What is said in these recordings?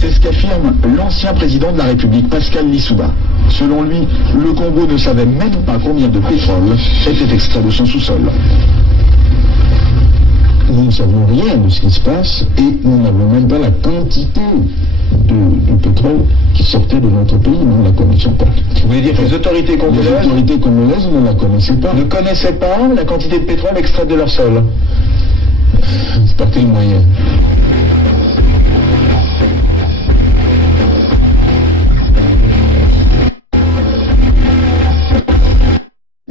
C'est ce qu'affirme l'ancien président de la République, Pascal Lissouba. Selon lui, le Congo ne savait même pas combien de pétrole était extrait de son sous-sol. Nous ne savons rien de ce qui se passe et nous n'avons même pas la quantité de pétrole qui sortait de notre pays, nous ne la connaissons pas. Vous voulez dire que les autorités congolaises ne la connaissaient pas. Ne connaissaient pas la quantité de pétrole extraite de leur sol. Par quel moyen?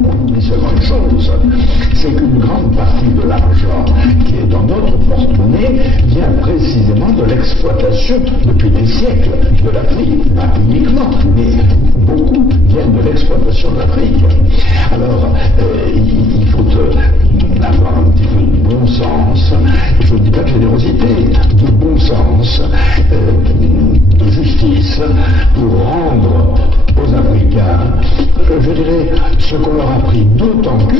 Une seconde chose, c'est qu'une grande partie de l'argent qui est dans notre porte-monnaie vient précisément de l'exploitation depuis des siècles de l'Afrique, pas uniquement, mais beaucoup viennent de l'exploitation de l'Afrique. Alors, il faut avoir un petit peu de bon sens, je ne dis pas de générosité, de bon sens, de justice, pour rendre aux Africains, je dirais, ce qu'on leur a pris, d'autant que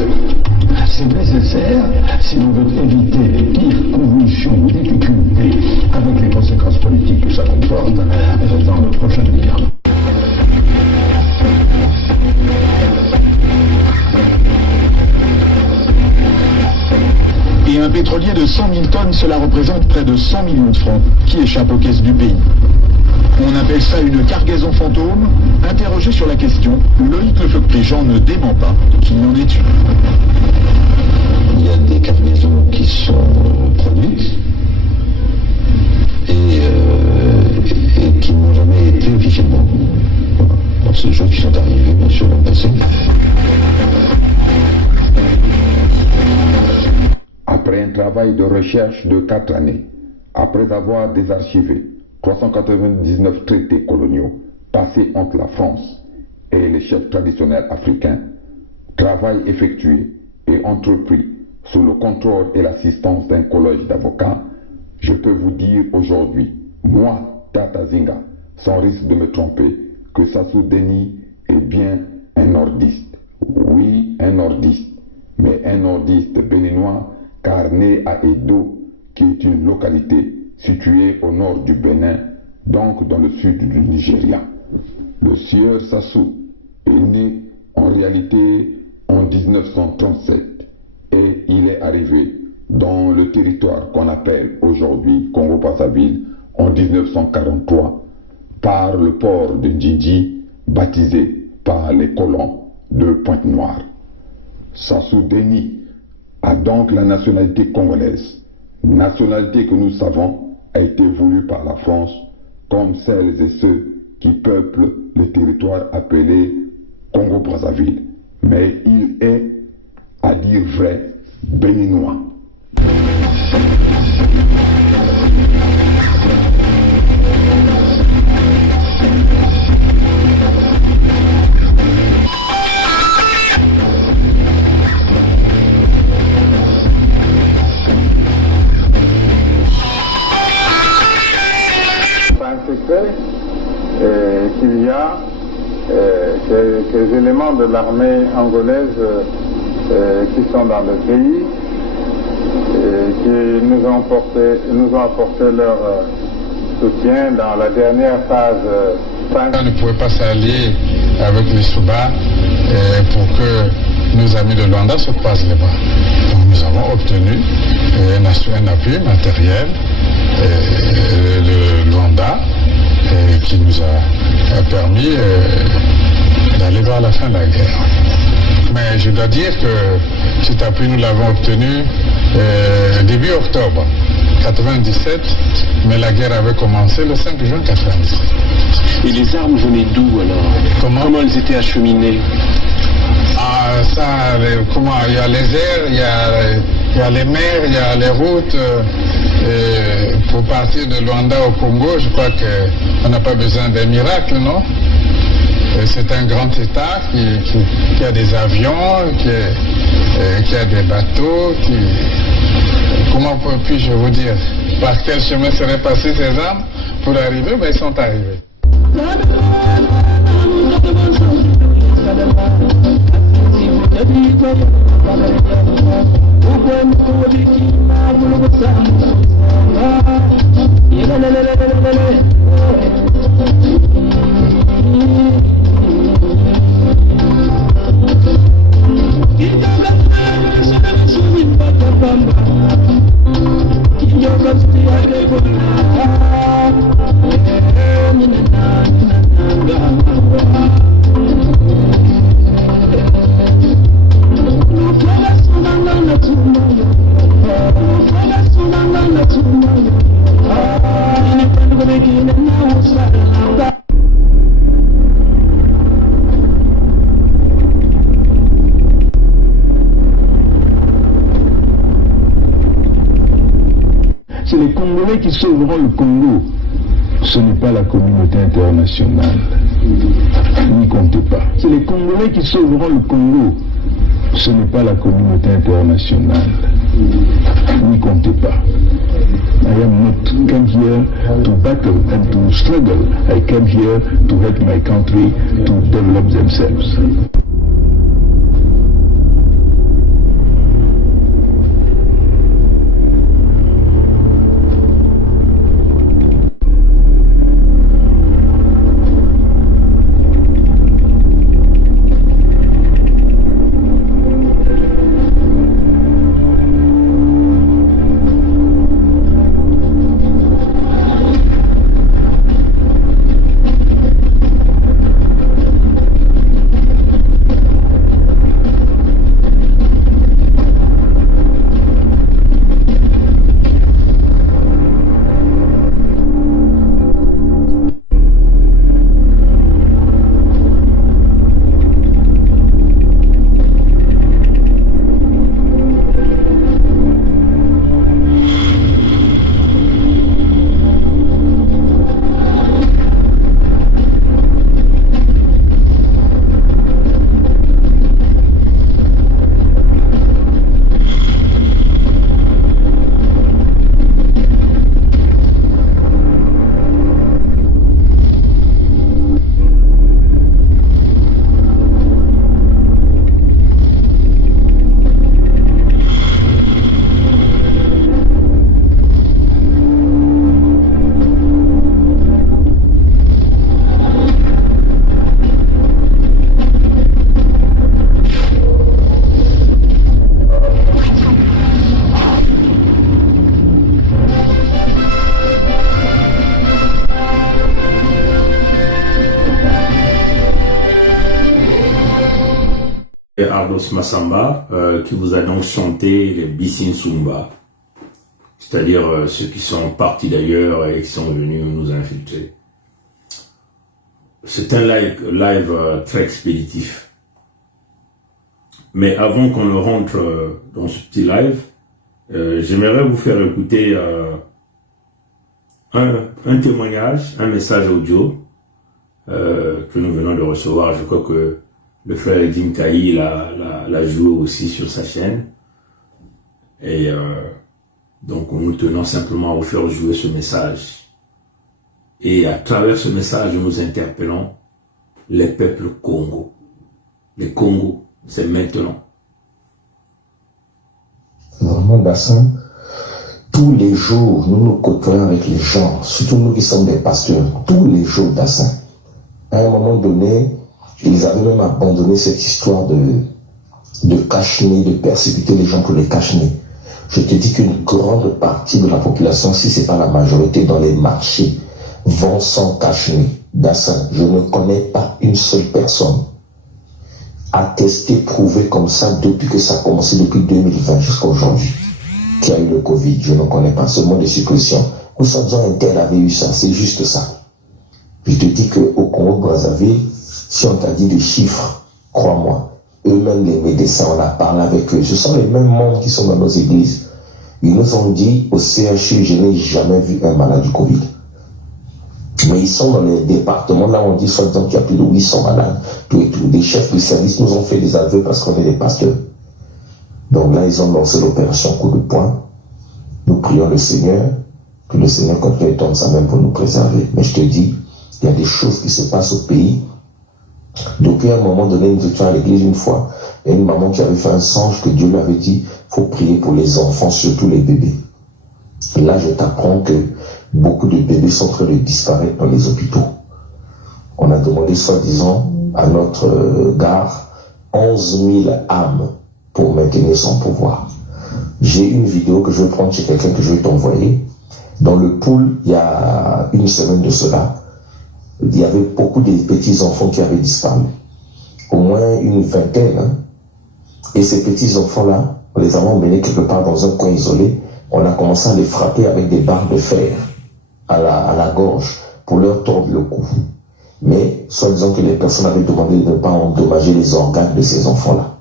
c'est nécessaire si l'on veut éviter les pires convulsions ou difficultés avec les conséquences politiques que ça comporte dans le prochain avenir. Et un pétrolier de 100 000 tonnes, cela représente près de 100 millions de francs qui échappent aux caisses du pays. On appelle ça une cargaison fantôme. Interrogé sur la question, Loïc Lefebvre-Préjean ne dément pas qu'il y en ait eu. Il y a des cargaisons qui sont produites et qui n'ont jamais été officiellement. Voilà. Donc c'est des choses qui sont arrivées, bien sûr, dans le passé. Après un travail de recherche de 4 années, après avoir désarchivé 399 traités coloniaux passés entre la France et les chefs traditionnels africains, travail effectué et entrepris sous le contrôle et l'assistance d'un collège d'avocats, je peux vous dire aujourd'hui, moi, Tata Zinga, sans risque de me tromper, que Sassou Deni est bien un nordiste. Oui, un nordiste, mais un nordiste béninois, car né à Edo, qui est une localité située au nord du Bénin, donc dans le sud du Nigeria. Le sieur Sassou est né en réalité en 1937 et il est arrivé dans le territoire qu'on appelle aujourd'hui Congo-Brazzaville en 1943 par le port de Ndjindji, baptisé par les colons de Pointe-Noire. Sassou Deni a donc la nationalité congolaise, nationalité que nous savons a été voulue par la France comme celles et ceux qui peuplent le territoire appelé Congo-Brazzaville. Mais il est, à dire vrai, béninois. Qu'il y a quelques éléments de l'armée angolaise qui sont dans le pays et qui nous ont apporté leur soutien dans la dernière phase. On ne pouvait pas s'allier avec les Souba pour que nos amis de Luanda se croisent les bras. Donc nous avons obtenu un appui matériel de Luanda qui nous a permis d'aller vers la fin de la guerre. Mais je dois dire que cet appui, nous l'avons obtenu début octobre 1997, mais la guerre avait commencé le 5 juin 1997. Et les armes venaient d'où alors? Comment elles étaient acheminées? Ah, ça, il y a les airs, il y a les mers, il y a les routes. Pour partir de Luanda au Congo, je crois qu'on n'a pas besoin d'un miracle, non? C'est un grand État qui a des avions, qui a des bateaux, comment puis-je vous dire? Par quel chemin seraient passées ces armes pour arriver? Ben, ils sont arrivés. Congolais qui sauveront le Congo. Ce n'est pas la communauté internationale. N'y comptez pas. C'est les Congolais qui sauveront le Congo. Ce n'est pas la communauté internationale. N'y comptez pas. I am not come here to battle and to struggle. I came here to help my country to develop themselves. Ardos Massamba, qui vous a donc chanté les Bissin Sumba, c'est-à-dire ceux qui sont partis d'ailleurs et qui sont venus nous infiltrer. C'est un live très expéditif. Mais avant qu'on ne rentre dans ce petit live, j'aimerais vous faire écouter un témoignage, un message audio que nous venons de recevoir. Je crois que le frère Edin Kaï l'a joué aussi sur sa chaîne. Et donc nous tenons simplement à vous faire jouer ce message. Et à travers ce message, nous interpellons les peuples Congo. Les Congo, c'est maintenant. Normalement, Dassin, tous les jours, nous nous côtoyons avec les gens, surtout nous qui sommes des pasteurs, tous les jours, Dassin. À un moment donné, ils avaient même abandonné cette histoire de cache-nez, de persécuter les gens pour les cache-nez. Je te dis qu'une grande partie de la population, si ce n'est pas la majorité dans les marchés, vont sans cache-nez. Dassin, je ne connais pas une seule personne attestée, prouvée comme ça depuis que ça a commencé, depuis 2020 jusqu'à aujourd'hui, qui a eu le Covid. Je ne connais pas, seulement des suppositions. Où ça disant un tel avait eu ça, c'est juste ça. Je te dis qu'au Congo-Brazzaville, si on t'a dit des chiffres, crois-moi, eux-mêmes les médecins, on a parlé avec eux. Ce sont les mêmes membres qui sont dans nos églises. Ils nous ont dit au CHU, je n'ai jamais vu un malade du Covid. Mais ils sont dans les départements, là on dit soi-disant qu'il y a plus de 800 malades, tout et tout. Des chefs de service nous ont fait des aveux parce qu'on est des pasteurs. Donc là, ils ont lancé l'opération coup de poing. Nous prions le Seigneur, que le Seigneur continue de tendre sa main pour nous préserver. Mais je te dis, il y a des choses qui se passent au pays. Depuis un moment donné, nous étions à l'église une fois, il y a une maman qui avait fait un songe que Dieu lui avait dit, il faut prier pour les enfants, surtout les bébés. Et là, je t'apprends que beaucoup de bébés sont en train de disparaître dans les hôpitaux. On a demandé, soi-disant, à notre gare, 11 000 âmes pour maintenir son pouvoir. J'ai une vidéo que je vais prendre chez quelqu'un que je vais t'envoyer. Dans le pool, il y a une semaine de cela, il y avait beaucoup de petits-enfants qui avaient disparu. Au moins une vingtaine. Hein. Et ces petits-enfants-là, on les a emmenés quelque part dans un coin isolé. On a commencé à les frapper avec des barres de fer à la gorge pour leur tordre le cou. Mais, soi-disant que les personnes avaient demandé de ne pas endommager les organes de ces enfants-là.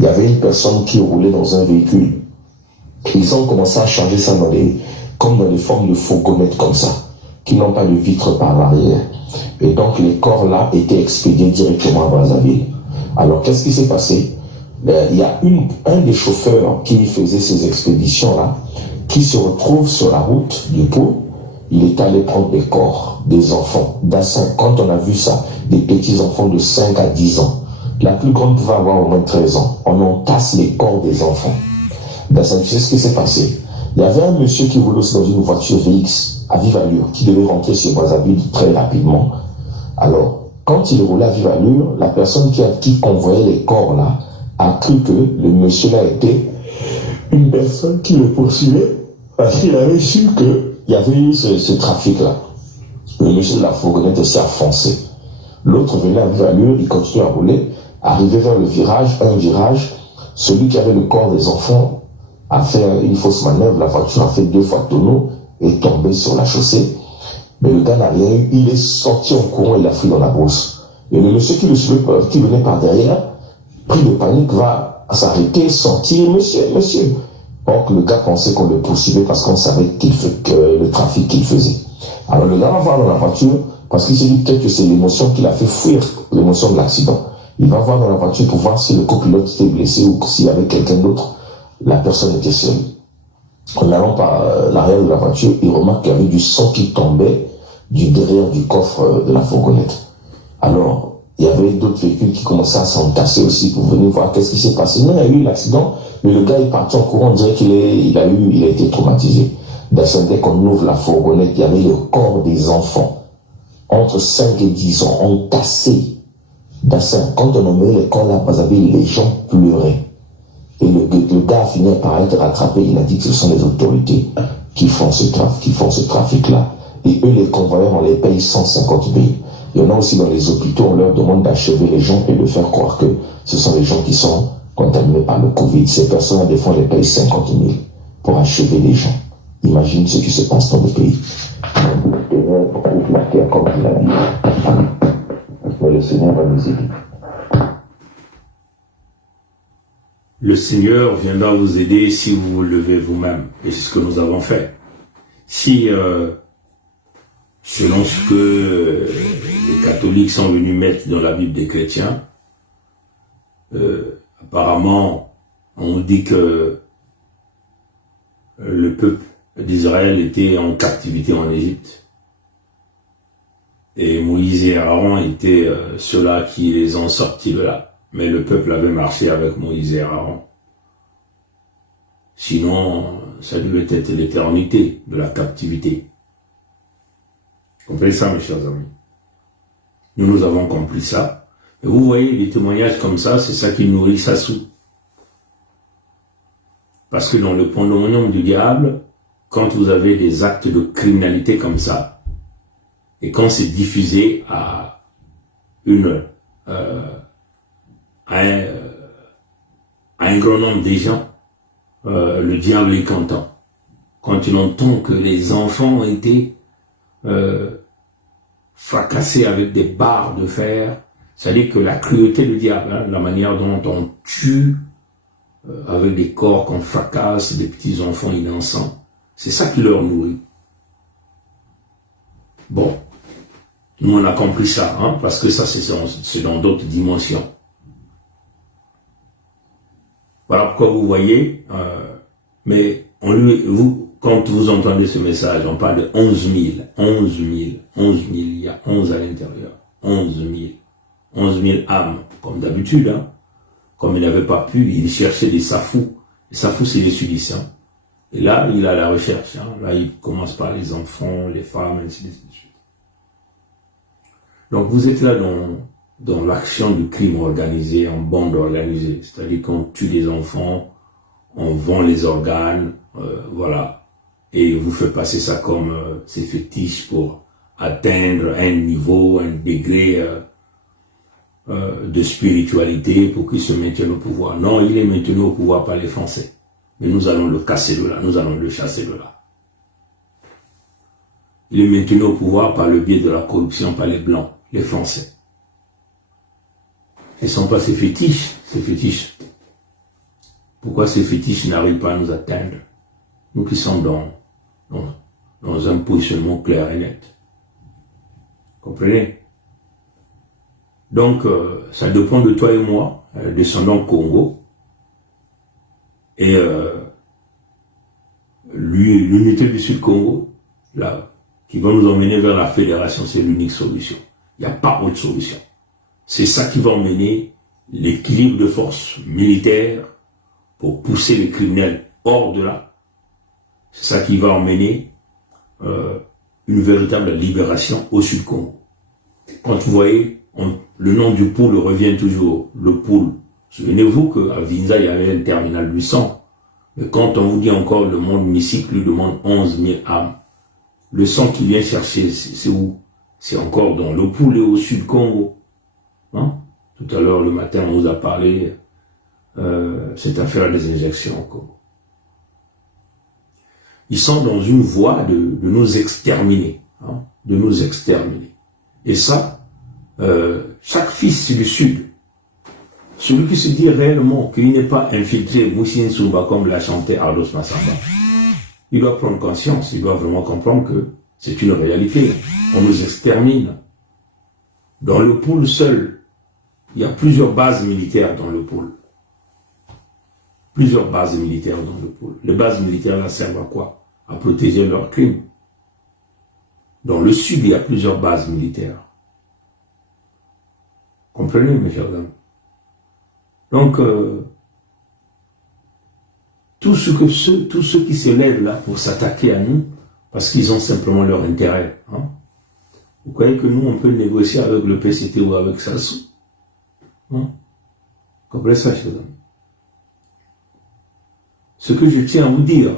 Il y avait une personne qui roulait dans un véhicule. Ils ont commencé à charger ça dans les comme dans les formes de fourgonnettes comme ça, qui n'ont pas de vitre par l'arrière. Et donc les corps là étaient expédiés directement à Brazzaville. Alors qu'est-ce qui s'est passé? Il y a un des chauffeurs qui faisait ces expéditions-là, qui se retrouve sur la route du pont. Il est allé prendre des corps des enfants d'Assin. Quand on a vu ça, des petits enfants de 5 à 10 ans, la plus grande pouvait avoir au moins 13 ans. On entasse les corps des enfants d'Assin. Tu sais ce qui s'est passé? Il y avait un monsieur qui voulait aussi dans une voiture VX à vive allure, qui devait rentrer sur Brazzaville très rapidement. Alors, quand il roulait à vive allure, la personne qui convoyait les corps là a cru que le monsieur là était une personne qui le poursuivait parce qu'il avait su qu'il y avait eu ce trafic-là. Le monsieur de la fourgonnette s'est enfoncé. L'autre venait à vive allure, il continuait à rouler, arrivé vers le virage, un virage, celui qui avait le corps des enfants a fait une fausse manœuvre, la voiture a fait 2 fois tonneau et est tombée sur la chaussée. Mais le gars n'a rien eu, il est sorti en courant, il a fui dans la brousse. Et le monsieur qui venait par derrière, pris de panique, va s'arrêter, sortir, monsieur. Or que le gars pensait qu'on le poursuivait parce qu'on savait le trafic qu'il faisait. Alors le gars va voir dans la voiture, parce qu'il s'est dit peut-être que c'est l'émotion qui l'a fait fuir, l'émotion de l'accident. Il va voir dans la voiture pour voir si le copilote était blessé ou s'il y avait quelqu'un d'autre. La personne était seule. En allant par l'arrière de la voiture, il remarque qu'il y avait du sang qui tombait derrière du coffre de la fourgonnette. Alors, il y avait d'autres véhicules qui commençaient à s'entasser aussi pour venir voir qu'est-ce qui s'est passé. Non, il y a eu l'accident, mais le gars est parti en courant, on dirait qu'il a été traumatisé. Dès qu'on ouvre la fourgonnette, il y avait le corps des enfants, entre 5 et 10 ans, entassés. Quand on emmenait les corps là, Brazzaville, les gens pleuraient. Et le gars a fini par être rattrapé, il a dit que ce sont les autorités qui font ce trafic-là. Et eux, les convoyeurs, on les paye 150 000. Il y en a aussi dans les hôpitaux, on leur demande d'achever les gens et de faire croire que ce sont les gens qui sont contaminés par le Covid. Ces personnes-là, des fois, on les paye 50 000 pour achever les gens. Imagine ce qui se passe dans le pays. La terre comme il a dit. Mais le Seigneur va nous aider. Le Seigneur viendra vous aider si vous vous levez vous-même. Et c'est ce que nous avons fait. Si, selon ce que les catholiques sont venus mettre dans la Bible des chrétiens, apparemment, on dit que le peuple d'Israël était en captivité en Égypte. Et Moïse et Aaron étaient ceux-là qui les ont sortis de là. Mais le peuple avait marché avec Moïse et Aaron. Sinon, ça devait être l'éternité de la captivité. Comprenez ça, mes chers amis? Nous avons compris ça. Et vous voyez, les témoignages comme ça, c'est ça qui nourrit Sassou. Parce que dans le pandemonium du diable, quand vous avez des actes de criminalité comme ça, et quand c'est diffusé à un grand nombre de gens, le diable est content. Quand il entend que les enfants ont été fracassés avec des barres de fer, c'est-à-dire que la cruauté du diable, la manière dont on tue avec des corps qu'on fracasse, des petits enfants innocents, c'est ça qui leur nourrit. Bon, nous on a compris ça, parce que ça c'est dans d'autres dimensions. Voilà pourquoi vous voyez, mais quand vous entendez ce message, on parle de 11 000, il y a 11 à l'intérieur, 11 000 âmes, comme d'habitude, comme il n'avait pas pu, il cherchait des safous. Les safous, c'est les Sudistes. Et là, il a la recherche. Là, il commence par les enfants, les femmes, ainsi de suite. Donc, vous êtes là dans l'action du crime organisé, en bande organisée. C'est-à-dire qu'on tue des enfants, on vend les organes, voilà. Et vous fait passer ça comme ces fétiches pour atteindre un niveau, un degré de spiritualité pour qu'il se maintienne au pouvoir. Non, il est maintenu au pouvoir par les Français. Mais nous allons le casser de là, nous allons le chasser de là. Il est maintenu au pouvoir par le biais de la corruption par les Blancs, les Français. Ce ne sont pas ces fétiches, Pourquoi ces fétiches n'arrivent pas à nous atteindre? Nous qui sommes dans dans un positionnement clair et net. Comprenez? Donc, ça dépend de toi et moi, descendants Congo, et l'unité du Sud-Congo, là, qui va nous emmener vers la fédération, c'est l'unique solution. Il n'y a pas autre solution. C'est ça qui va emmener l'équilibre de forces militaires pour pousser les criminels hors de là. C'est ça qui va emmener une véritable libération au Sud-Congo. Quand vous voyez, le nom du pôle revient toujours, le pôle. Souvenez-vous qu'à Vinza, il y avait un terminal 800. Mais quand on vous dit encore le monde mystique lui demande 11 000 âmes, le sang qui vient chercher, c'est où? C'est encore dans le pôle et au Sud-Congo. Hein? Tout à l'heure, le matin, on vous a parlé cette affaire des injections au Congo. Ils sont dans une voie de nous exterminer. Hein? De nous exterminer. Et ça, chaque fils du Sud, celui qui se dit réellement qu'il n'est pas infiltré Moussine Souba comme l'a chanté Ardos Massamba, il doit prendre conscience, il doit vraiment comprendre que c'est une réalité. On nous extermine. Dans le pôle seul, il y a plusieurs bases militaires dans le pôle. Plusieurs bases militaires dans le pôle. Les bases militaires là servent à quoi? À protéger leurs crimes. Dans le sud, il y a plusieurs bases militaires. Comprenez, mes chers amis? Donc, tous ceux qui se lèvent là pour s'attaquer à nous, parce qu'ils ont simplement leur intérêt. Hein? Vous croyez que nous, on peut négocier avec le PCT ou avec Sassou? Hein? Comprenez ça, chers amis? Ce que je tiens à vous dire,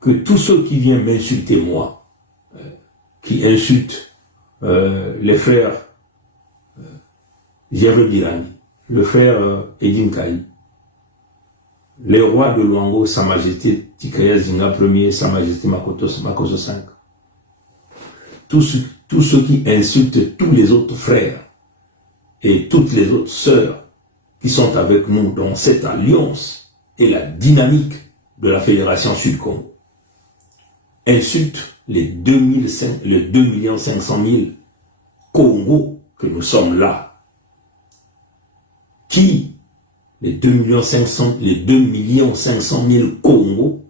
que tous ceux qui viennent m'insulter moi, qui insultent les frères Gervais Birani, le frère Edin Kaï, les rois de Luango, Sa Majesté Tikaya Zinga Ier, Sa Majesté Makoso V, tous ceux qui insultent tous les autres frères et toutes les autres sœurs qui sont avec nous dans cette alliance et la dynamique de la Fédération Sud-Congo, insultent les 2 500 000 Congos que nous sommes là. Qui, les 2 500 000 Congos,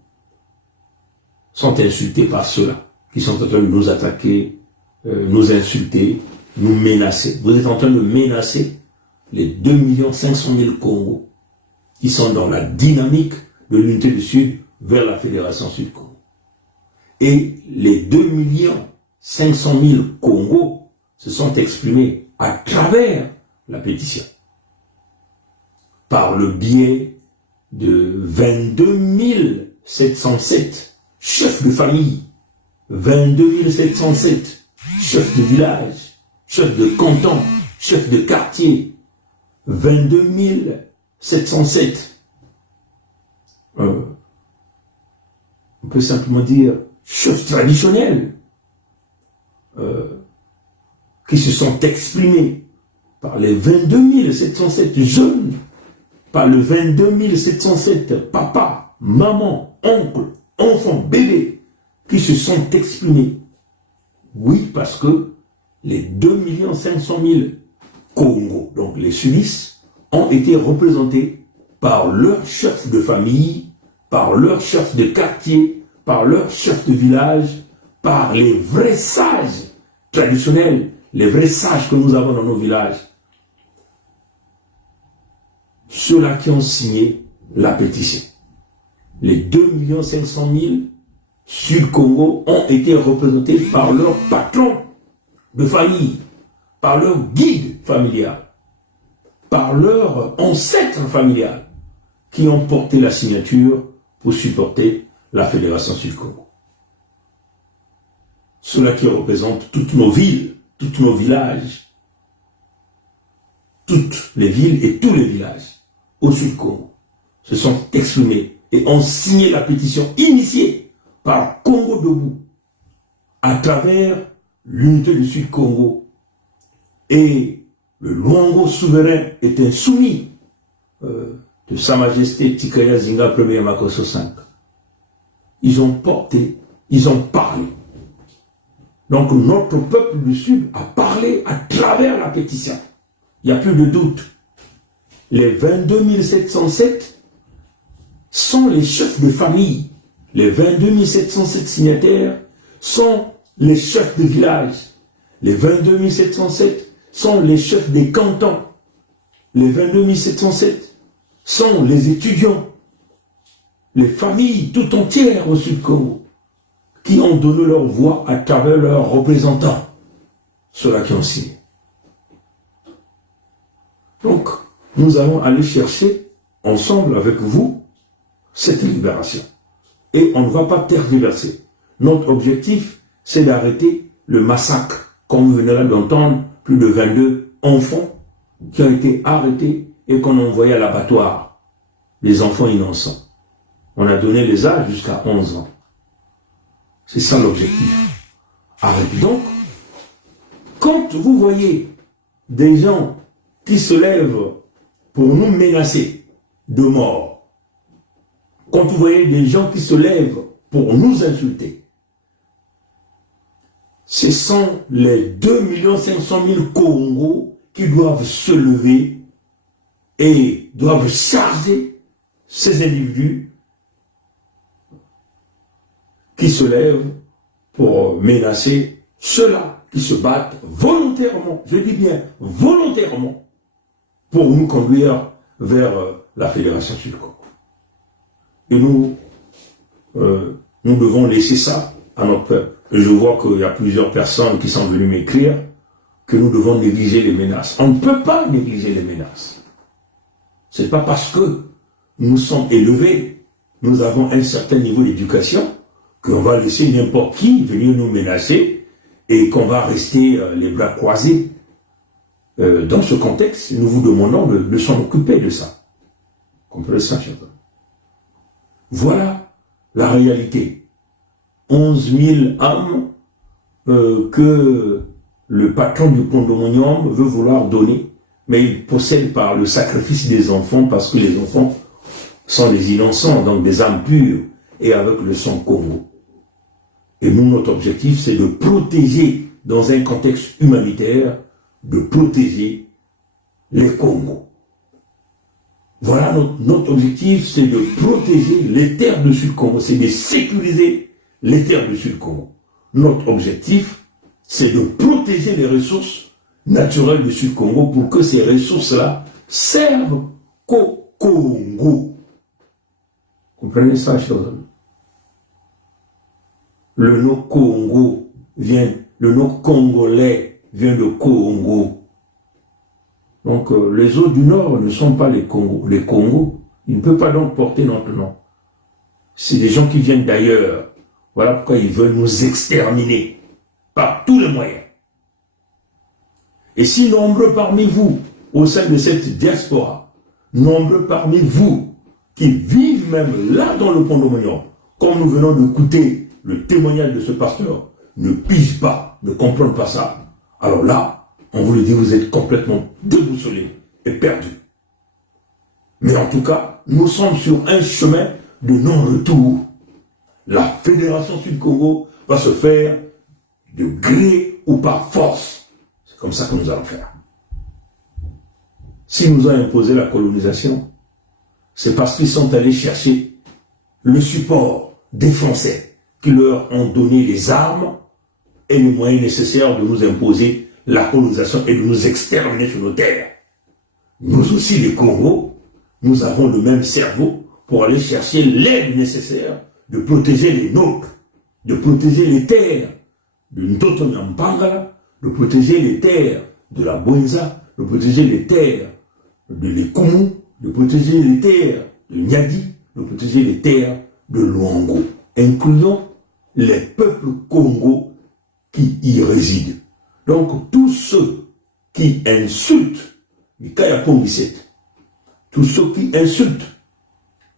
sont insultés par ceux-là, qui sont en train de nous attaquer, nous insulter, nous menacer. Vous êtes en train de menacer les 2 500 000 Congos qui sont dans la dynamique de l'unité du Sud vers la Fédération Sud-Congo. Et les 2 500 000 Congos se sont exprimés à travers la pétition, par le biais de 22 707 chefs de famille, 22 707 chefs de village, chefs de canton, chefs de quartier, 22 707, on peut simplement dire chefs traditionnels, qui se sont exprimés par les 22 707 jeunes, par le 22 707 papas, maman, oncle, enfants, bébés, qui se sont exprimés. Oui, parce que les 2 500 000 Congos, donc les Sudistes, ont été représentés par leurs chefs de famille, par leurs chefs de quartier, par leurs chefs de village, par les vrais sages traditionnels, les vrais sages que nous avons dans nos villages. Ceux-là qui ont signé la pétition. Les 2 500 000 Sud-Congo ont été représentés par leur patron de famille, par leur guide familial, par leur ancêtre familial, qui ont porté la signature pour supporter la Fédération Sud-Congo. Ceux-là qui représentent toutes nos villes, tous nos villages, toutes les villes et tous les villages au Sud-Congo se sont exprimés et ont signé la pétition initiée par Congo Debout à travers l'unité du Sud-Congo. Et le Luango souverain est insoumis de Sa Majesté Tikaya Zinga Ier Makoso V. ils ont porté, ils ont parlé. Donc notre peuple du Sud a parlé à travers la pétition. Il n'y a plus de doute. Les 22 707 sont les chefs de famille. Les 22 707 signataires sont les chefs de village. Les 22 707 sont les chefs des cantons. Les 22 707 sont les étudiants, les familles tout entières au Sud-Congo, qui ont donné leur voix à travers leurs représentants, ceux-là qui ont signé. Donc, nous allons aller chercher, ensemble avec vous, cette libération. Et on ne va pas tergiverser. Notre objectif, c'est d'arrêter le massacre, comme vous venez là d'entendre, plus de 22 enfants qui ont été arrêtés et qu'on a envoyés à l'abattoir. Les enfants innocents. On a donné les âges jusqu'à 11 ans. C'est ça l'objectif. Arrêtez donc. Quand vous voyez des gens qui se lèvent pour nous menacer de mort, quand vous voyez des gens qui se lèvent pour nous insulter, ce sont les 2 500 000 Congos qui doivent se lever et doivent charger ces individus qui se lèvent pour menacer ceux-là qui se battent volontairement, je dis bien volontairement, pour nous conduire vers la Fédération Sud-Congo. Et nous devons laisser ça à notre peuple. Et je vois qu'il y a plusieurs personnes qui sont venues m'écrire que nous devons négliger les menaces. On ne peut pas négliger les menaces. Ce n'est pas parce que nous sommes élevés, nous avons un certain niveau d'éducation, qu'on va laisser n'importe qui venir nous menacer et qu'on va rester les bras croisés. Dans ce contexte, nous vous demandons de s'en occuper de ça. Comprenez ça, chers amis. Voilà la réalité. 11 000 âmes que le patron du condominium veut vouloir donner, mais il possède par le sacrifice des enfants, parce que les enfants sont des innocents, donc des âmes pures, et avec le sang Congo. Et nous, notre objectif, c'est de protéger, dans un contexte humanitaire, de protéger les Congos. Voilà notre objectif, c'est de protéger les terres du Sud-Congo, c'est de sécuriser les terres du Sud-Congo. Notre objectif, c'est de protéger les ressources naturelles du Sud-Congo pour que ces ressources-là servent qu'au Congo. Comprenez ça, chers amis? Le nom Congo le nom congolais vient de Congo. Donc les eaux du Nord ne sont pas les Congos. Les Congos, ils ne peuvent pas donc porter notre nom. C'est des gens qui viennent d'ailleurs. Voilà pourquoi ils veulent nous exterminer par tous les moyens. Et si nombreux parmi vous, au sein de cette diaspora, nombreux parmi vous, qui vivent même là dans le condominium, comme nous venons d'écouter le témoignage de ce pasteur, ne pigent pas, ne comprennent pas ça, alors là, on vous le dit, vous êtes complètement déboussolés et perdus. Mais en tout cas, nous sommes sur un chemin de non-retour. La Fédération Sud-Congo va se faire de gré ou par force. C'est comme ça que nous allons faire. S'ils nous ont imposé la colonisation, c'est parce qu'ils sont allés chercher le support des Français qui leur ont donné les armes et les moyens nécessaires de nous imposer la colonisation et de nous exterminer sur nos terres. Nous aussi, les Congos, nous avons le même cerveau pour aller chercher l'aide nécessaire de protéger les nôtres, de protéger les terres de Ntoto-Nyambangala, de protéger les terres de la Bwenza, de protéger les terres de l'Ekumu, de protéger les terres de Nyadi, de protéger les terres de Luango, incluant les peuples Congo qui y résident. Donc tous ceux qui insultent Mikaya Pongiset, tous ceux qui insultent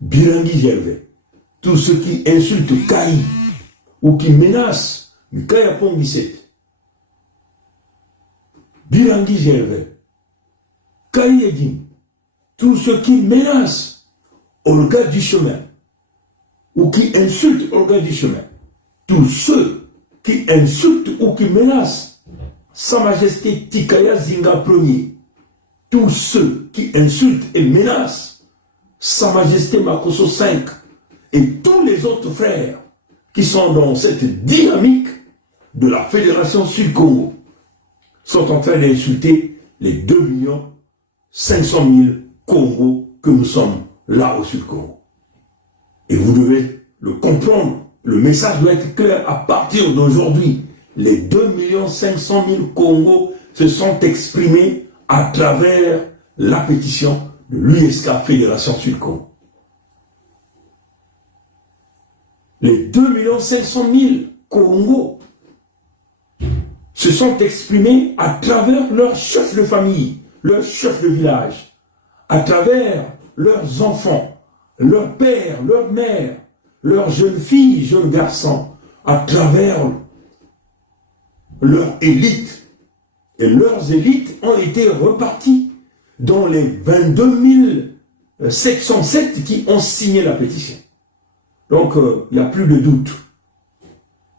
Birangi Gervais, tous ceux qui insultent Kaï ou qui menacent Mikaya Pongiset, Birangi Gervais, Kaï Edim, tous ceux qui menacent Olga du chemin ou qui insultent au gré du chemin, tous ceux qui insultent ou qui menacent Sa Majesté Tikaya Zinga Ier, tous ceux qui insultent et menacent Sa Majesté Makosso V et tous les autres frères qui sont dans cette dynamique de la Fédération Sud-Congo sont en train d'insulter les 2 500 000 Congos que nous sommes là au Sud-Congo. Et vous devez le comprendre, le message doit être clair à partir d'aujourd'hui. Les 2 500 000 Congos se sont exprimés à travers la pétition de l'USK Fédération Sud-Congo. Les 2 500 000 Congos se sont exprimés à travers leurs chefs de famille, leurs chefs de village, à travers leurs enfants, leurs pères, leurs mères, leurs jeunes filles, jeunes garçons, à travers leur élite. Et leurs élites ont été reparties dans les 22 707 qui ont signé la pétition. Donc, il n'y a plus de doute.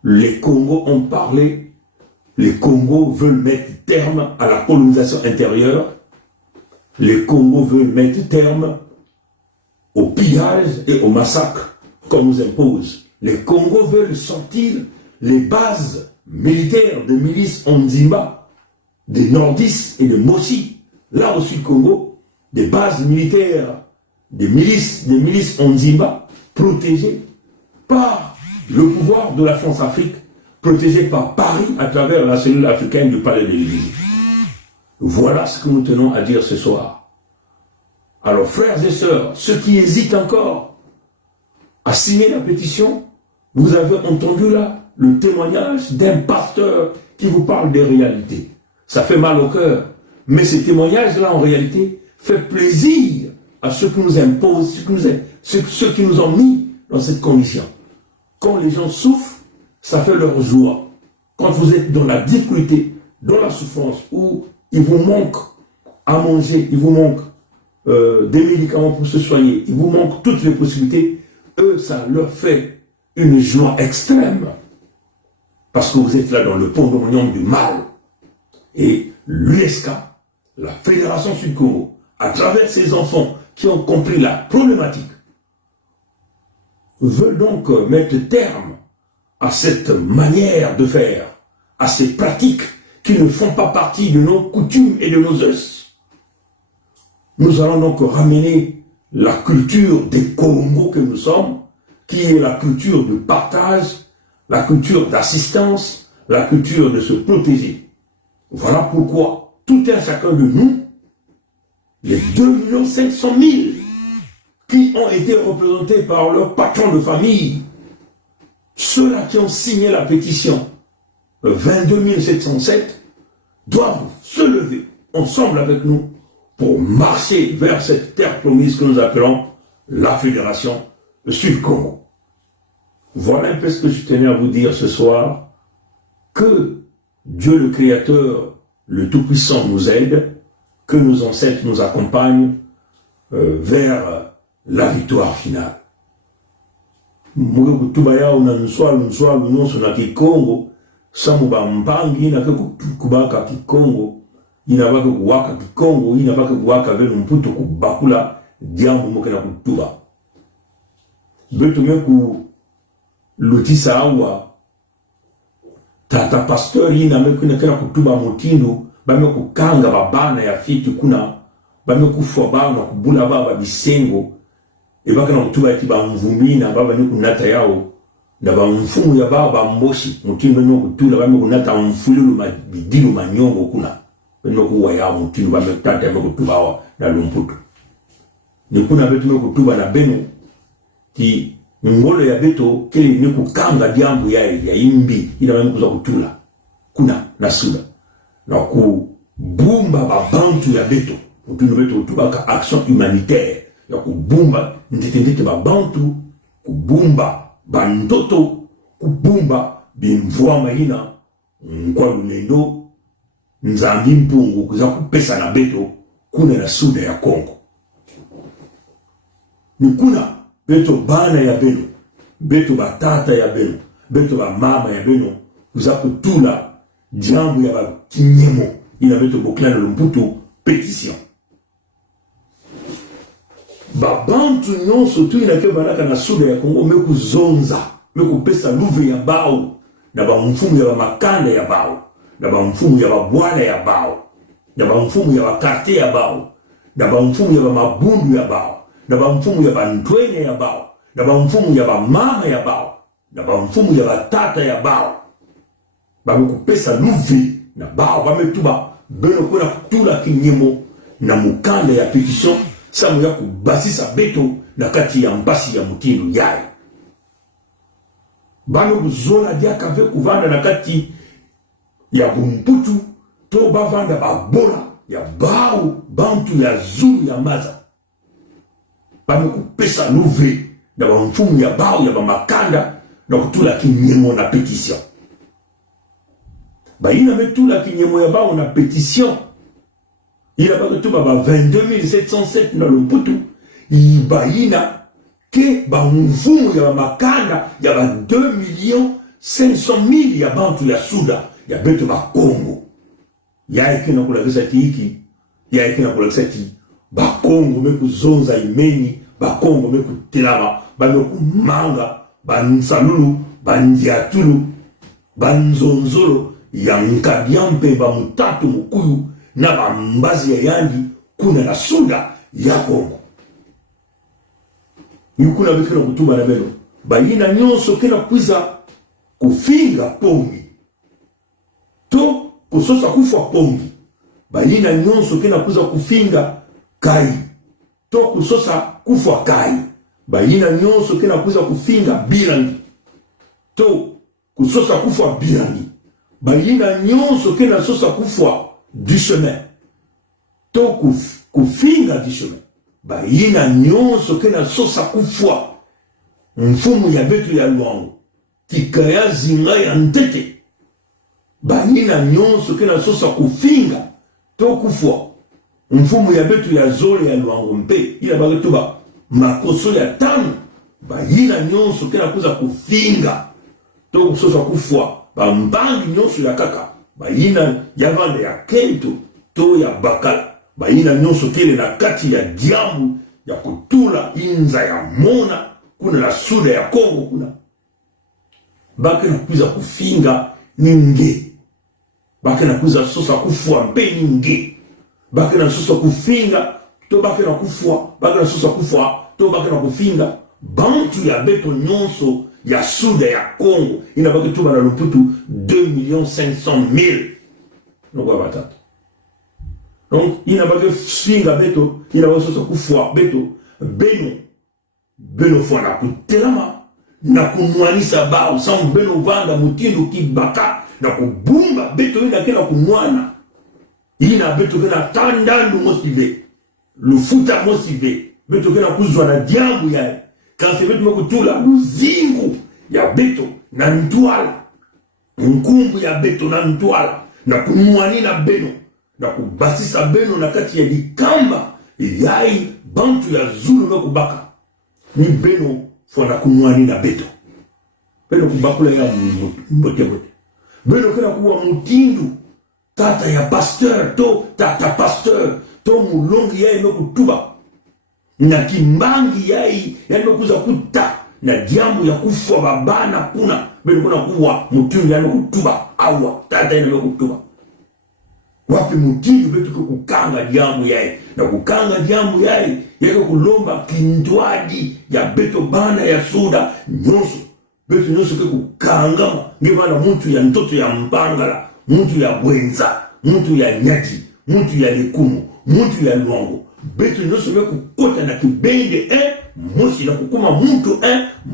Les Congos ont parlé, les Congos veulent mettre terme à la colonisation intérieure, les Congos veulent mettre terme au pillage et au massacre qu'on nous impose. Les Congos veulent sortir les bases militaires de milices Onzimba, des nordistes et de Mossi, là au Sud-Congo, des bases militaires, des milices Onzimba, protégées par le pouvoir de la France-Afrique, protégées par Paris à travers la cellule africaine du Palais de l'Élysée. Voilà ce que nous tenons à dire ce soir. Alors, frères et sœurs, ceux qui hésitent encore à signer la pétition, vous avez entendu là le témoignage d'un pasteur qui vous parle des réalités. Ça fait mal au cœur, mais ces témoignages-là, en réalité, fait plaisir à ceux qui nous imposent, ceux qui nous ont mis dans cette condition. Quand les gens souffrent, ça fait leur joie. Quand vous êtes dans la difficulté, dans la souffrance, où il vous manque à manger, il vous manque des médicaments pour se soigner, il vous manque toutes les possibilités, eux, ça leur fait une joie extrême. Parce que vous êtes là dans le pandémonium du mal. Et l'USK, la Fédération Sud-Congo, à travers ses enfants qui ont compris la problématique, veut donc mettre terme à cette manière de faire, à ces pratiques qui ne font pas partie de nos coutumes et de nos us. Nous allons donc ramener la culture des Congos que nous sommes, qui est la culture de partage, la culture d'assistance, la culture de se protéger. Voilà pourquoi tout un chacun de nous, les 2 500 000 qui ont été représentés par leurs patrons de famille, ceux-là qui ont signé la pétition 22 707, doivent se lever ensemble avec nous pour marcher vers cette terre promise que nous appelons la Fédération Sud-Congo. Voilà un peu ce que je tenais à vous dire ce soir, que Dieu le Créateur, le Tout-Puissant nous aide, que nos ancêtres nous accompagnent vers la victoire finale. Mugutubaya unanuswalu nyonso na Kikongo, samuba mpangi na kubaka Kikongo, inabaka kuwaka Kikongo, inabaka kuwaka venu mputo kubakula diambu moke na kutuba. Beto meku lutisa awa, tata pasteur inabaka kuna kutuba motindu, bame kukanga babana ya fitu kuna, bame kufwa bana kubula baba bisengo, ebaka na kutuba eti ba mvumbi na baba ni kunata yao, na ba mfumu ya baba mboshi, motindu no kutula bame kunata mfululu mabidilu manyongo kuna. Beno kuwa ya mutinu bame tata ya kutuba wa na lumputu. Ni kuna betu me kutuba na beno ki ngolo ya beto kele ni kukanga diambu ya imbi ina bame kuza kutula. Kuna na suda. Na kubumba babantu ya beto. Mutinu beto kutuba ka action humanitaire. Ya kubumba ndete babantu, kubumba bandoto, kubumba bimvua mahina, kwa lulendo, nzambi mpungu kuza kupesa na beto kuna na suda ya Kongo. Ni kuna beto bana ya beno beto ba tata ya beno, beto ba mama ya beno, vous avez tout là, diambo ya ba kinyemo, il a beto bokla le mputu pétition. Ba bantu nyonso tu ina ke banaka na suda ya Kongo meku zonza, meku pesa luve ya bao, na ba mfumu ya ba makanda ya bao, na ba mfumu ya ba bwana ya bao, na ba mfumu ya ba karte ya bao, na ba mfumu ya ba mabundu ya bao, na ba mfumu ya ba ndwene ya bao, na ba mfumu ya ba mama ya bao, na ba mfumu ya ba tata ya bao. Ba meku pesa luve na bao, ba metuba beno kuna kutula kinyemo na mukanda ya pétition. Samu ya kubasisa beto na kati ya mbasi ya mutindo yai. Bano kuzola dia kave kuvanda na kati ya bumputu to bavanda babola ya bao bantu ya zulu ya maza. Bano kupesa luve na bamfumu ya bao ya bamakanda na kutula kinyemo na pétition. Baina metula kinyemo ya bao na pétition. Il a pas de tout, 22 707 dans le Putu. Il baïna que mfumu ya makanda ya 2 500 000 ya bantu ya Suda ya beto ba Congo. Ya ikina kula kisati hiki, ya ikina kula kisati ba Congo meku zonza imeni, ba Congo meku telama, ba meku manga, ba nsalulu, ba ndiatulu, ba nzonzolo ya nkabiampe ba mutatu mukuyu. Na bambazi ya yandi kuna na Suda ya Kongo. Yukuna bikina kutuba na beno. Bayina nyonso kena kwiza kufinga pongi. To kusosa kufa pongi. Bayina nyonso kena kwiza kufinga kai. To kusosa kufa kai. Bayina nyonso kena kwiza kufinga birangi. To kusosa kufa birangi. Bayina nyonso kena sosa kufa du chemin. To kufinga du chemin. Ba yina nyonso kena sosa kufwa. Mfumu ya betu ya luangu. Kikaya zinga ya ntete. Ba yina nyonso kena sosa kufinga. To kufwa. Mfumu ya betu ya zole ya luangu mpe. Ila bagetu ba makoso ya tanu. Ba yina nyonso kena kuza kufinga. To kusosa kufwa. Ba mbangi nyonso ya kaka. Bayina yavande ya kento to ya bakala. Bayina nyonso kele na kati ya diambu ya kutula inza ya mona kuna la Suda ya Kongo kuna. Bake na kuiza kufinga ninge. Bake na kuiza sosa kufua mpe ninge. Bake na sosa kufinga to bake na kufua. Bake na sosa kufua to bake na kufinga. Bantu ya beto nyonso ya Suda ya Congo, il n'a pas que tout dans le Putu 2 500 000. Donc, donc il n'a pas que swinga beto, il n'a pas que kufwa beto, beno fona kutelama, na kumwanisa bao, sans beno vanga mutindo ki baka, na kubumba beto ina kena kumwana. Il n'a beto kena tandandu motivé, le futa motivé, beto kena kuzwa na diambu yae. Quand c'est beto mokutula, zingu ya beto na ntwala. Nkumbu ya beto na ntwala. Na kumwani na beno. Na kubasisa beno na kati ya dikamba. Yai bantu ya zulu na kubaka. Ni beno fwana kumwani na beto. Beno kubakula ya mbote mbote. Beno kena kuwa mutindu. Tata ya pasteur to. Tata pasteur. To mulongi ya ime kutuba. Na kimbangi yai yano kuza kuta na diambu ya kufwa babana kuna beno kuna kuwa mutindu yano kutuba awa tata yano kutuba wapi mutindu betu kukanga diambu yai na kukanga diambu yai yako kulomba kindwaji ya beto bana ya Suda nyonso betu nyonso kukangama ngivana muntu ya ntoto ya mbangala muntu ya bwenza muntu ya nyati muntu ya likumu muntu ya luango betu nyonso kukota na kibende mosi na kukuma muntu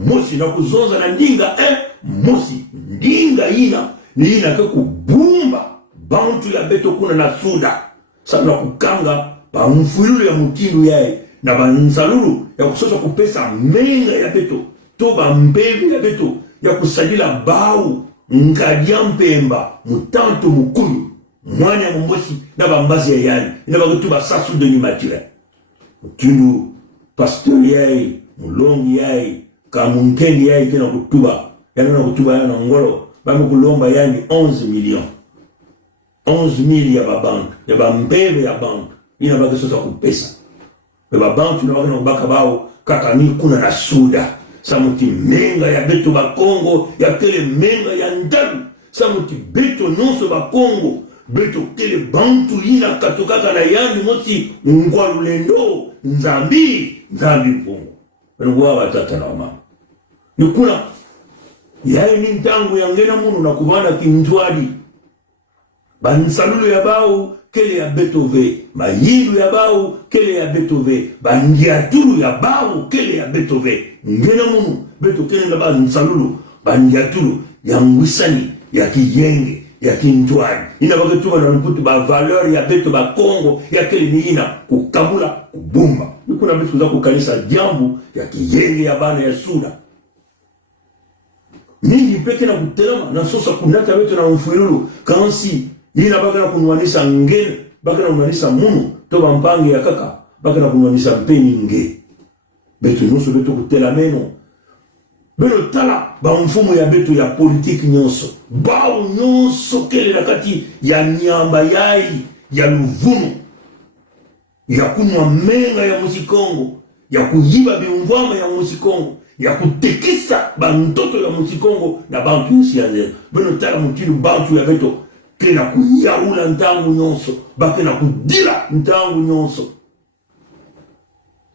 mosi na kuzonza na ndinga mosi ndinga ina ni ina kubumba bantu ya beto kuna na Suda sana kukanga ba mfululu ya mutindu yae na ba nsalulu ya kusosa kupesa menga ya beto to ba mbevi ya beto ya kusadila bau ngadia mpemba mutanto mukulu mwanya mumbosi na ba mbazi ya yani na ba kutuba sasu de ni matire mutindu pasteur yae mulongi yae kamunkendi ya ikena kutuba yana kutuba yana ngolo bamukulomba yani 11 millions 11 000 ya babank ya bambebe ya bank ina baka sosa kupesa ya babank tuna baka na baka bao kaka ni kuna na suda samuti menga ya beto ba Kongo ya kele menga ya ndalu samuti beto nonso ba Kongo beto kele bantu ina katokaka na yani moti ngwalu lendo nzambi mpongo Wenugua watata na wamama. Nikuna yae ni ntangu ya ngena munu na kuvana kimtuadi. Bansalulu ya bau kele ya betove. Mayindu ya bau kele ya betove. Bandiatulu ya bau kele ya betove. Ngena munu beto kele na bansalulu. Bandiatulu ya ngwisani ya kiyenge ya kintuadi. Ina waketuma na nkutu ba valeur ya beto ba Kongo ya kele ni ina kukabula kubumba. Nikuna betu za kukanisa jambu ya kiyenge ya bana ya suda. Nini peke na kutelema na sosa kunata wetu na mfuirulu kansi ina baka na kunuanisha ngene baka na kunuanisha munu toba mpangi ya kaka baka na kunuanisha mpeni nge betu nusu betu kutela meno beno tala ba mfumo ya betu ya politiki nyonso bao nyonso kele na kati ya nyamba yai ya luvuno ya kunwa menga ya musikongo ya kuyiba bimvama ya musikongo ya kutekisa bantoto ya musikongo na bantu yosi ya zero beno tala mutilu bantu ya beto kena kuyaula ntangu nyonso bakena kudila ntangu nyonso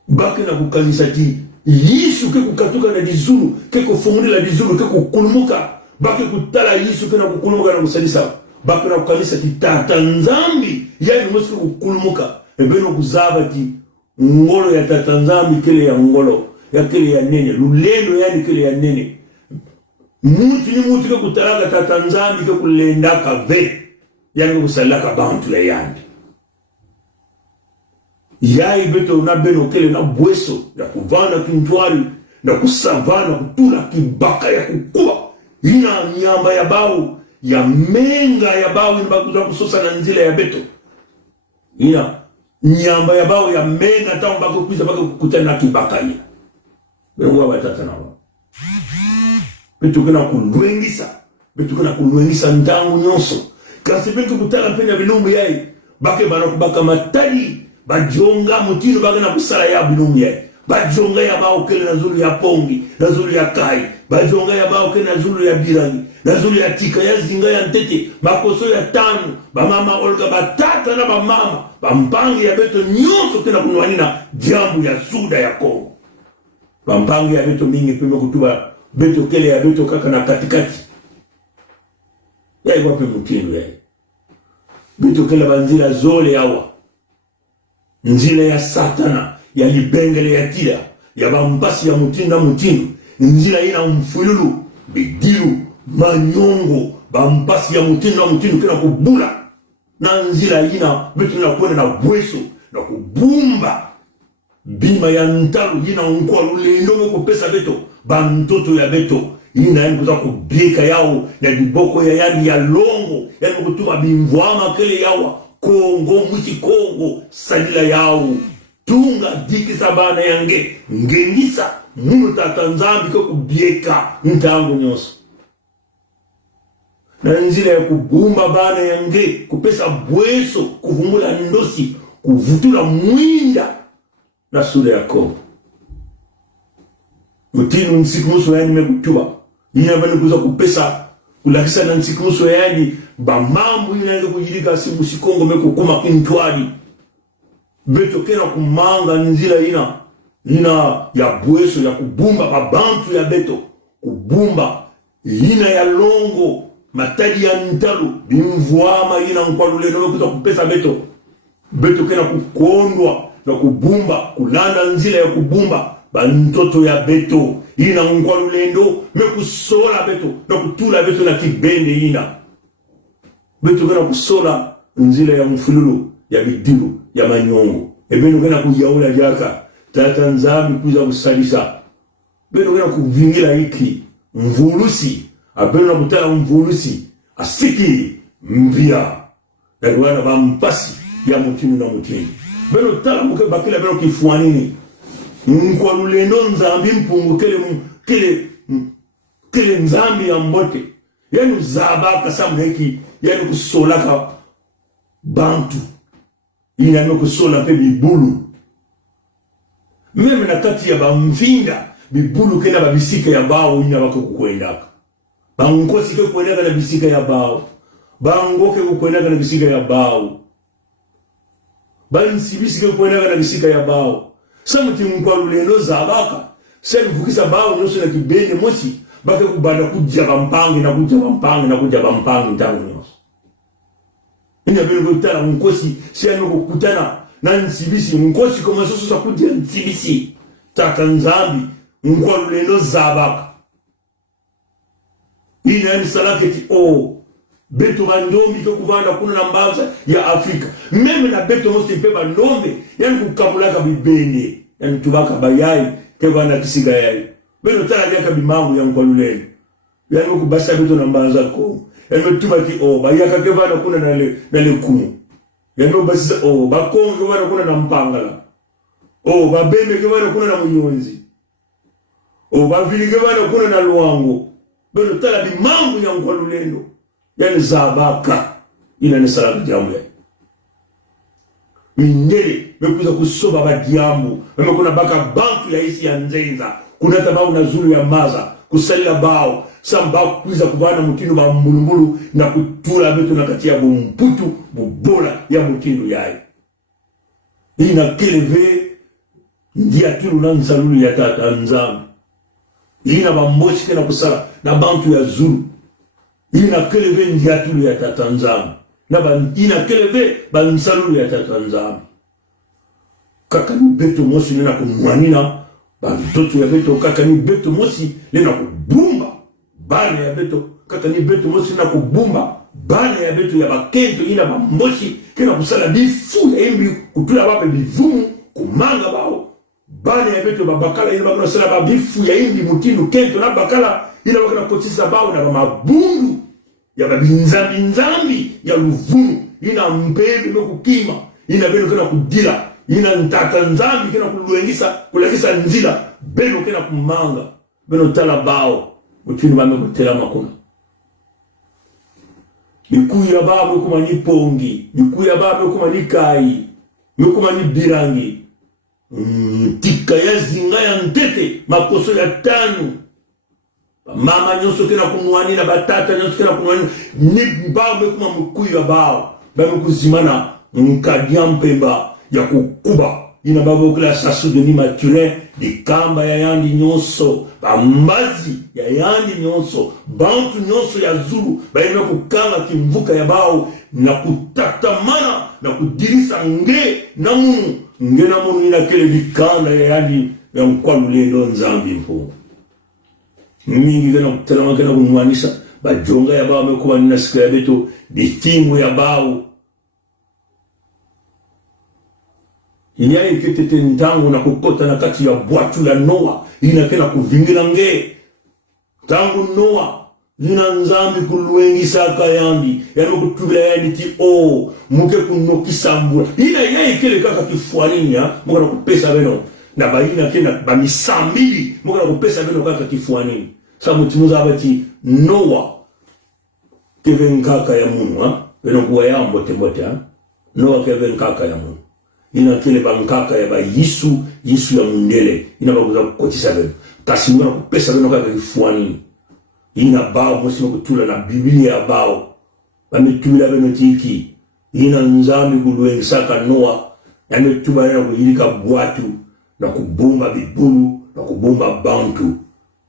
bakena kukanisa ti Yesu ke kukatuka na dizulu ke kufungulila dizulu ke kukulumuka bake kutala Yesu kena kukulumuka na kusalisa bakena kukanisa ti tata nzambi yani mwesi kukulumuka ebeno kuzaba ti ngolo ya tata nzambi kele ya ngolo ya kele ya nene lulendo yani kele ya nene mutu ni mutu ke kutalaka tata nzambi ke kulendaka ve yani kusalaka bantu ya yandi yai beto na beno kele na bweso ya kuvana kintwari na kusavana kutula kibaka ya kukua ina nyamba ya bau ya menga ya bau inabakuza kusosa na nzila ya beto ina nyamba ya bau ya menga tao bako kuiza bako kukutana kibaka ina benguwa watata na wa beto kena kulwengisa ntangu nyonso kasi beto kutala penya bilumbu yai bake bana kubaka matali bajonga mutino bake na kusala ya bilumbu yai bajonga ya bao kele na zulu ya pongi na zulu ya kai bajonga ya bao kele na zulu ya birangi na zulu ya tika ya zinga ya ntete bakoso ya tanu bamama olga batata na bamama bampangi ya beto nyonso kena kunwanina jambu ya suda ya Kongo bampangi ya beto mingi pime kutuba beto kele ya beto kaka na katikati ya iwape mutino ya beto kele banzila zole yawa nzila ya satana ya libengele ya tila ya bampasi ya mutino nzila ina mfululu bidilu manyongo bampasi ya mutino kena kubula na nzila ina beto na kuwena na bweso na kubumba bima ya ntalu ina unkwa lulendo moko pesa beto bantoto ya beto ina yani kuza kublika yao na diboko ya yani ya longo yani kutuma bimvwama kele yawa Kongo mwisi Kongo salila yao tunga diki sabana yange ngengisa munu tata nzambi kwa kubieka ntangu nyoso na nzila ya kubumba bana yange kupesa bweso kuvumula ndosi kuvutula mwinda na sura ya Kongo mutinu nsikumuso yani mekutuba ina bani kuza kupesa kulakisa na nsikumuso yani bamambu ina kujirika si musikongo mekukuma kintwadi beto kena kumanga nzila ina ya bweso ya kubumba babantu ya beto kubumba ina ya longo matadi ya ntalu bimvwama ina nkwaluleno mekuza kupesa beto kena kukondwa na kubumba kulanda nzila ya kubumba bantoto ya beto ina nkwalulendo mekusola beto na kutula beto na kibende ina beto kena kusola nzila ya mfululu ya bidilu ya manyongo ebeno kena kuyaula jaka tata nzambi kuza kusalisa beno kena kuvingila hiki mvulusi abeno na kutala mvulusi asiki mbia ya duwana bampasi ya mutinu na mutinu beno tala muke bakila beno kifuanini kwa lulendo nzambi mpungu kele nzambi ya mbote yanu zabaka sameki yanu kusolaka bantu yanu kusola pe bibulu meme na kati ya bamvinga bibulu kena babisika ya bao ina bako kukwendaka bangosi ke kukwendaka na bisika ya bao bangoke kukwendaka na bisika ya bao bansibisi ke kukwendaka na bisika ya bao samuti mkwalulendo zabaka selu vukisa bao nyoso na kibene mosi bake kubanda kujja bampange na kujja bampange na kujja bampange ntango nyoso ina belo kutana mkosi siano kukutana na nsibisi mkosi koma soso sa kujja nsibisi tata nzambi mkwalulendo zabaka ina ni salaketi beto bandombi ke kuvanda kuna na mbaza ya Afrika meme na beto mosi pe bandombe yani kukabulaka bibende yani tubaka bayai ke vanda kisika yai beno tala yaka bimangu ya mkwalulendo yani kubasa beto na mbaza ko yani tubaki bayaka ke vanda kuna na le kumu yani basisa bakongo ke vanda kuna na mpangala babembe ke vanda kuna na munyonzi bavili ke vanda kuna na luango beno tala bimangu ya mkwalulendo yani zabaka ina ni salama jamu ya mindele mekuza kusoba badiambu kuna baka bantu ya isi ya nzenza kuna tabau na zulu ya maza kusalila bao samba kuiza kuvana mutindo ba mbulumbulu na kutula beto na katia bumputu bubola ya mutindo yai ina keleve ndia tulu na nsalulu ya tata nzamu ina bamboshi kena kusala na bantu ya zulu ina keleve ndiatulu ya tata nzamu ina keleve bansalulu ya tata nzamu kaka ni beto mosi lena kumwanina bantoto ya beto kaka ni beto mosi lena kubumba bane ya beto kaka ni beto mosi lena kubumba bane ya beto ya bakento ina bamboshi kena kusala bifu ya imbi kutula wape bivumu kumanga bao bane ya beto babakala ina bakala sala babifu ya imbi mutinu kento na bakala ina wakana kotisa bao na mabundu ya babinzambi ya luvumu ina mpevi no kukima ina beno kena kudila ina ntata nzambi kena kulengisa nzila beno kena kumanga beno tala bao mutinu bame kutela makuna mikuya babu kuma ni pongi mikuya babu kuma ni kai mikuma ni birangi tika ya zinga ya ntete makoso ya tanu mama nyoso kena kumwani na batata nyoso kena kumwani ni bao mekuma mkuyu ya bao bame kuzimana mkadia mpemba ya kukuba ina babo kula sasu de ni mature di kamba ya yandi nyoso bambazi ya yandi nyoso bantu nyoso ya zulu baina kukanga kimvuka ya bao na kutatamana na kudirisa nge na munu ina kele vikanda ya yandi ya mkwalulendo nzambi mpo mingi kena kutalama kena kunwanisha bajonga ya bao mekuwa nina siku ya beto bitimu ya bao inyai ketete ntangu na kukota na kati ya buatu ya Noa ina kena kuvingira nge tangu Noa ina nzambi kuluengisa kayambi yani kutubila yani ti muke kunokisa mbula ina inyai kele kaka kifuanini ya muka na kupesa beno na baina kena bamisambili muka na kupesa beno kaka kifuanini sa mutimuza abati Noa keven kaka ya munu beno kuwa ya mbote Noa keven kaka ya munu ina kele bankaka ya ba Yesu ya mundele ina bakuza kukotisa beno kasi mwana kupesa beno kaka kifuanini ina bao mwesima kutula na Biblia ya bao bametula beno tiki ina nzambi kuluengi saka Noa yametuba na kujilika buatu na kubumba bibulu na kubumba bantu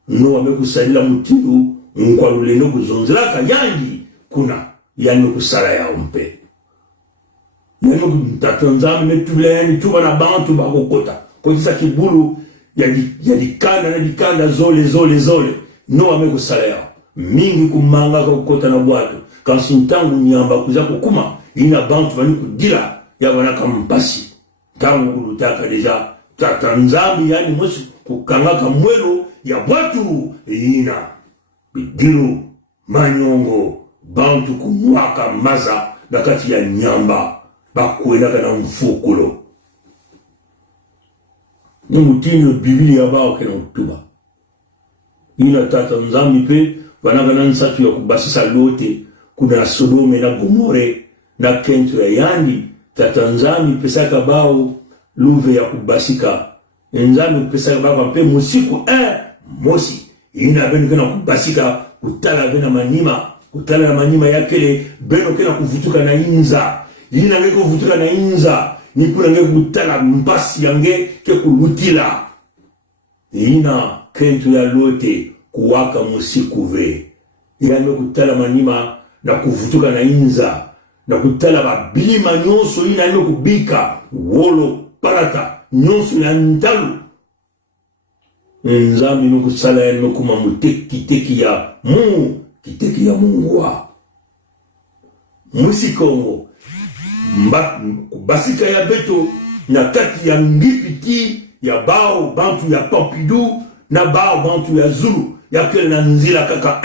Noa mekusalila mutilu mkwalulendo kuzonzelaka yangi kuna yani kusala ya umpe yani mtatonzami metubila yani tuba na bantu bakokota kotisa kibulu ya dikanda zole Noa mekusala ya mingi kumanga kukota na buatu kansi ntangu nyamba kuza kukuma ina bantu bani kudila ya wanaka mpasi tangu kulutaka deja tatanzami yani mwesi kukangaka mwelo ya watu ina bidilu manyongo bantu kumwaka maza nakati ya nyamba bakuenaka na mfukulo ni mutini Biblia bao kena utuba ina tata nzambi pe bana nsatu ya kubasisa lote kuna Sodome na Gomore na kentu ya yandi tata nzambi pesaka bao luve ya kubasika nzambi pesaka bao mpe musiku mosi ina beno kena kubasika kutala vena manima kutala na manima yakele beno kena kuvutuka na inza ina ngeko kuvutuka na inza ni kuna ngeko kutala mbasi yange ke kulutila ina kentu ya lote kuwaka musiku ve yame kutala manima na kuvutuka na inza na kutala babima nyonso ina yame kubika wolo parata nyonso ya ndalu nzambi nukusala yame kuma kiteki ya kiteki ya mungwa musikongo kubasika ya beto na kati ya ngipiti ya bao bantu ya Pompidou na bao bantu ya Zulu ya kele na nzila kaka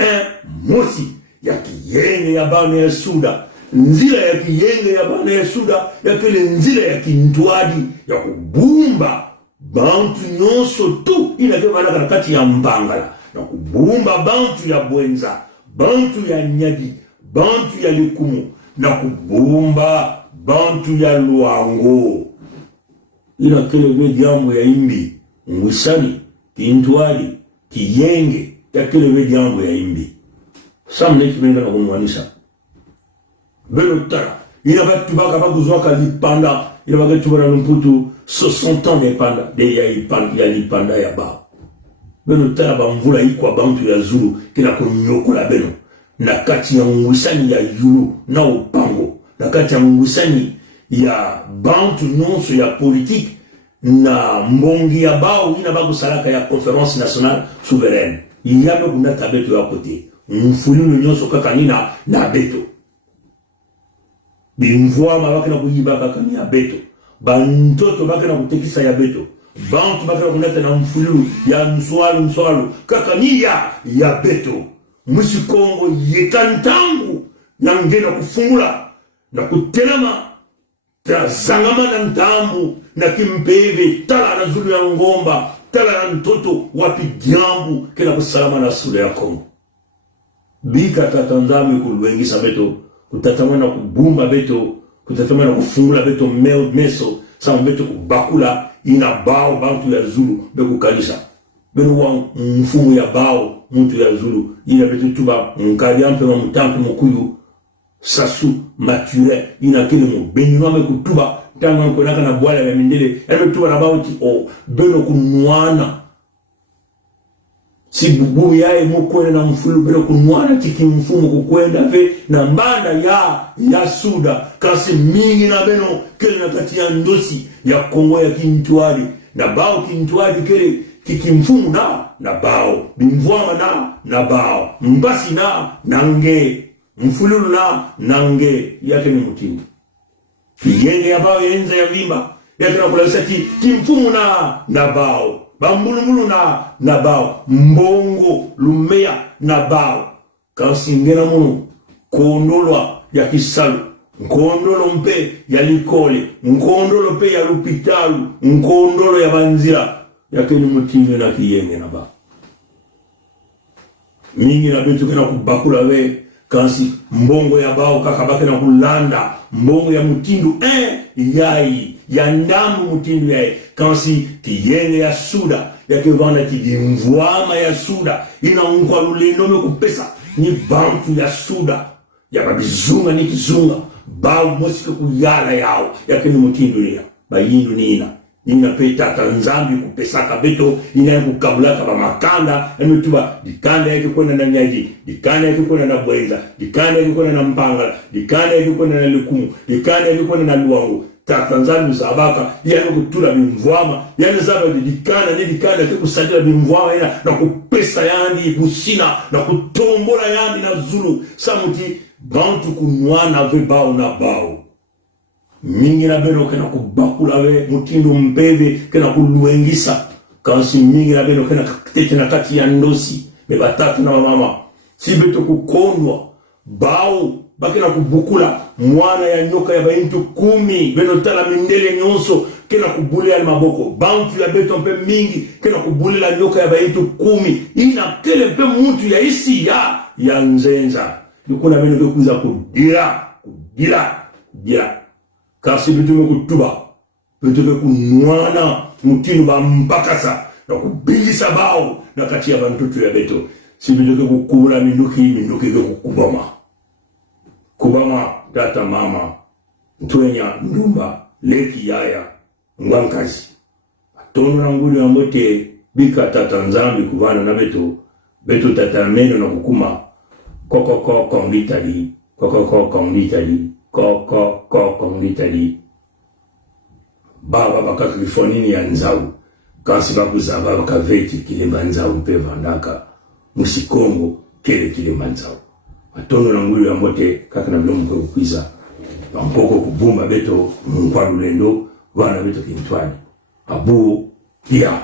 mosi ya kiyenge ya bane ya suda nzila ya kiyenge ya bane ya suda ya kele nzila ya kintwadi ya kubumba bantu nyonso tu inake balaka na kati ya mbangala na kubumba bantu ya Bwenza bantu ya Nyadi bantu ya Likumu na kubumba bantu ya Luango ina kele ve jambo ya imbi ngusani kintwali kiyenge ya kele ve jambo ya imbi samne kibenga na kumwanisha belo tara ina batu baka bakuzwaka lipanda ina baka tubana mputu 60 ans de panda de ya lipanda ya ba belo tara bamvula ikwa bantu ya Zulu kila kunyokola beno na kati ya ngusani ya Yulu na upango na kati ya ngusani ya bantu nyonso ya politique na mbongi ya bao ina baku salaka ya conférence nationale souveraine yano kuna tabeto ya kote mfululu nyonso kaka nina na beto bimvwa mabaka na kuyiba kaka ni ya beto bantoto baka na kutekisa ya beto bantu baka na kunata na mfululu ya mswalu kaka ni ya beto musikongo yekantangu na ngena kufungula na kutelema zangama na ntambu na kimpeve tala na Zulu ya ngomba tala na ntoto wapi diambu kena kusalama na sura ya Kongo bika tatanzami kulwengisa beto kutatamana kubumba beto kutatamana kufungula beto meso sa beto kubakula ina bao bantu ya Zulu bekukalisa beno wa mfumu ya bao muntu ya Zulu ina beto tuba nkaliampe wa mtampi mukuyu sasu mature ina kile mo benwa me kutuba tanga ko naka na bwala ya mindele ebe tuba na bauti o beno kunwana si bubu yae mukwenda na mfulu beno kunwana tiki mfumu kukwenda ve na mbanda ya suda kasi mingi na beno kele na kati ya ndosi ya Kongo ya Kintwali na bao Kintwali kele tiki mfumu na bao bimvwama na bao mbasi na nge mfululu na nange yake ni mutini yenge ya bao yenza ya vimba yake na kulabisa kimfumu na bao bambulumulu na bao mbongo lumea na bao kansingena munu kondolwa ya Kisalu nkondolo mpe ya Likole nkondolo mpe ya Lupitalu nkondolo ya Banzila yake ni mutini na kiyenge na bao mingi na betu kena kubakula we kansi mbongo ya bao kakabake na kulanda mbongo ya mutindu yai ya ndamu mutindu yai kansi kiyenge ya suda ya kevana kibimvwama ya suda ina unkwa lulenome kupesa ni bantu ya suda ya babizunga ni kizunga bao mosike kuyala yao ya keni mutindu ya bayindu nina ina peta tanzambi kupesaka beto ina kukabulaka ba makanda emetuba dikanda yake kwenda na Nyaji dikanda yake kwenda na Bwenza dikanda yake kwenda na Mpangala dikanda yake kwenda na Likumu dikanda yake kwenda na Luango tanzambi sabaka yana kutula bimvwama yana zaba dikanda yake kusajila bimvwama yana na kupesa yandi busina na kutombola yandi na Zulu samuti bantu kunwana ve bao na bao mingi na beno kena kubakula we mutindu mpeve kena kuluengisa kansi mingi na beno kena tete na kati ya ndosi me batatu na mama si beto kukondwa bao bakena kubukula mwana ya nyoka ya baintu 10 beno tala mindele nyonso kena kubule ya maboko bantu ya beto mpe mingi kena kubule la nyoka ya baitu 10 ina kele mpe muntu ya isi ya nzenza yukuna beno kuza kudira kasi bitu kutuba bitu kunwana mutinu ba mpakasa na kubilisa bao na kati ya bantu ya beto si bitu kukula minuki kubama tata mama Ntwenya ndumba leki yaya ngankazi atono na ngulu ya mbote bika tata nzambi kuvana na beto tata meno na kukuma koko kongitali baba baka krifonini ya nzau kasi bakuza baba kaveti kilemba nzau mpe vandaka musikongo kele kilemba nzau atono na ngulu ya mbote kaka na blomu kwa kukwiza mpoko kubumba beto mkwanu lendo wana beto kintwani abu pia